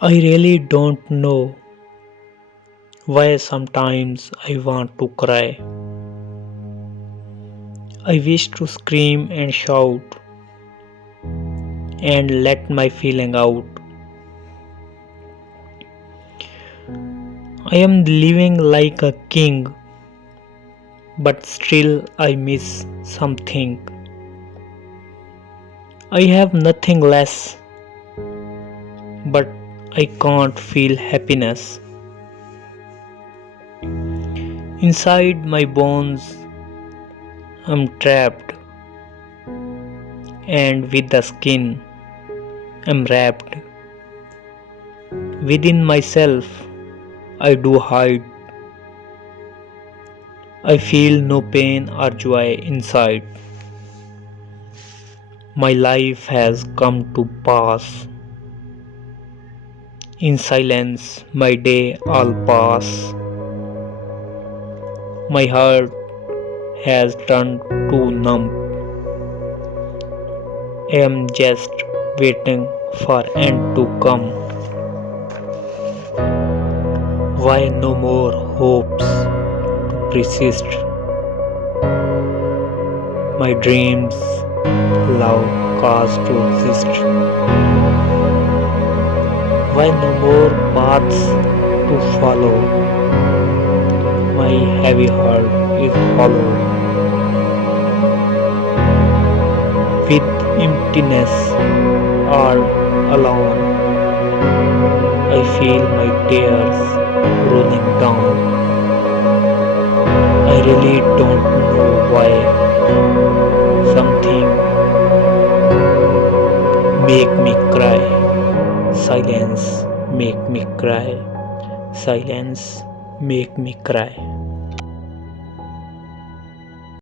I really don't know why sometimes I want to cry. I wish to scream and shout and let my feeling out. I am living like a king, but still I miss something. I have nothing less, but I can't feel happiness. Inside my bones, I'm trapped, and with the skin, I'm wrapped. Within myself, I do hide. I feel no pain or joy inside. My life has come to pass. In silence, my day all pass. My heart has turned to numb. I am just waiting for end to come. Why no more hopes to persist? My dreams, love, cause to exist. Why no more paths to follow? My heavy heart is hollow. With emptiness all alone, I feel my tears rolling down. I really don't know why. Something make me cry. Silence make me cry. Silence make me cry.